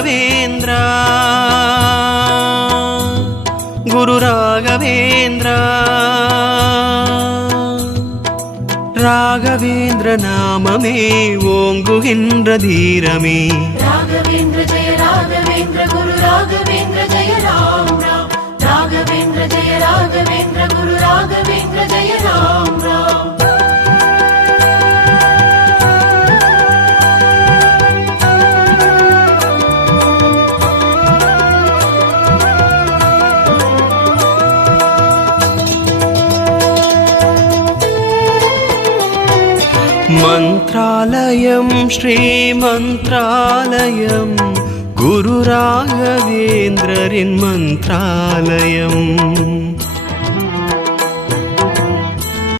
ರಾಘವೇಂದ್ರ குரு ராகவேந்திரா ராகவேந்திர நாமமே ஓங்குகின்ற தீரமே ராகவேந்திர ஜெய ராகவேந்திர குரு ராகவேந்திர ஜெய ராம் ராம் ராகவேந்திர ஜெய ராகவேந்திர குரு ராகவேந்திர ஜெய ராம் ராம் மந்த்ராலயம் ஸ்ரீமந்த்ராலயம் குரு ராகவேந்திரரின் மந்த்ராலயம்